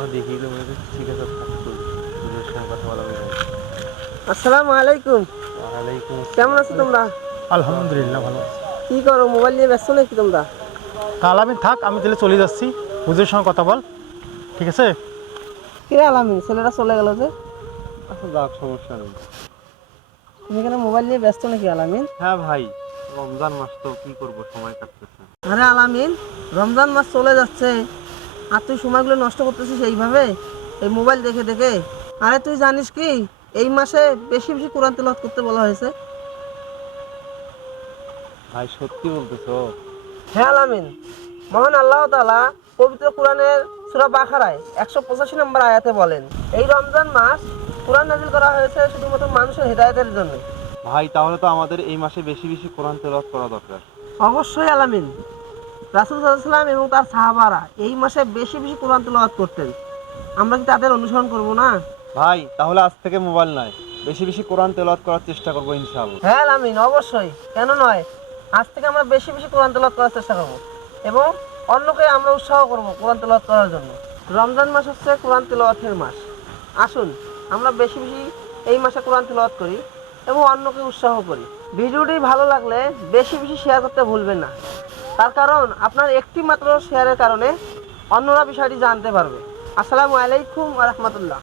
আমার দেখি তো মনে হচ্ছে ঠিক আছে থাকতো তোদের সঙ্গে কথা বলা হবে। আসসালামু আলাইকুম। ওয়ালাইকুম কেমন আছো তোমরা? আলহামদুলিল্লাহ ভালো আছি। কি করো, মোবাইল নিয়ে ব্যস্ত নাকি তোমরা? কাল আমি থাক, আমি তাহলে চলে যাচ্ছি, হুজুরের সঙ্গে কথা বল, ঠিক আছে? কিরে আলামিন, ছেলেরা চলে গেল যে? আচ্ছা যাক, সমস্যা নেই। তুমি এখানে মোবাইল নিয়ে ব্যস্ত নাকি আলামিন? হ্যাঁ ভাই, রমজান মাস তো কি করব, সময় কাটতেছে। আরে আলামিন, রমজান মাস চলে যাচ্ছে আর তুই সময়গুলো নষ্ট করতেছিস এইভাবে এই মোবাইল দেখে দেখে। আরে তুই জানিস কি, এই মাসে বেশি বেশি কোরআন তেলাওয়াত করতে বলা হয়েছে। ভাই সত্যি বলতেছো? হ্যাঁ আলামিন, মহান আল্লাহ তাআলা পবিত্র কোরআনের সূরা বাকারায় 185 নম্বর আয়াতে বলেন, এই রমজান মাস কোরআন নাযিল করা হয়েছে শুধুমাত্র মানুষের হেদায়েতের জন্য। ভাই তাহলে তো আমাদের এই মাসে বেশি বেশি কোরআন তেলাওয়াত করা দরকার। অবশ্যই আলামিন, রাসূল সাল্লাল্লাহু আলাইহি ওয়াসাল্লাম এবং তার সাহাবারা এই মাসে বেশি বেশি কোরআন তেলাওয়াত করতেন। আমরা কি তাদের অনুসরণ করব না? ভাই তাহলে আজ থেকে মোবাইল নাই, বেশি বেশি কোরআন তেলাওয়াত করার চেষ্টা করবো ইনশাআল্লাহ। হ্যাঁ আলামিন, অবশ্যই, কেন নয়। আজ থেকে আমরা বেশি বেশি কোরআন তেলাওয়াত করার চেষ্টা করব এবং অন্যকে আমরা উৎসাহ করব কোরআন তেলাওয়াত করার জন্য। রমজান মাস হচ্ছে কোরআন তেলাওয়াতের মাস। আসুন আমরা বেশি বেশি এই মাসে কোরআন তেলাওয়াত করি এবং অন্যকে উৎসাহ করি। ভিডিওটি ভালো লাগলে বেশি বেশি শেয়ার করতে ভুলবেন না, তার কারণ আপনার একটি মাত্র শেয়ারের কারণে অন্যরা বিষয়টি জানতে পারবে। আসসালামু আলাইকুম ওয়া রাহমাতুল্লাহ।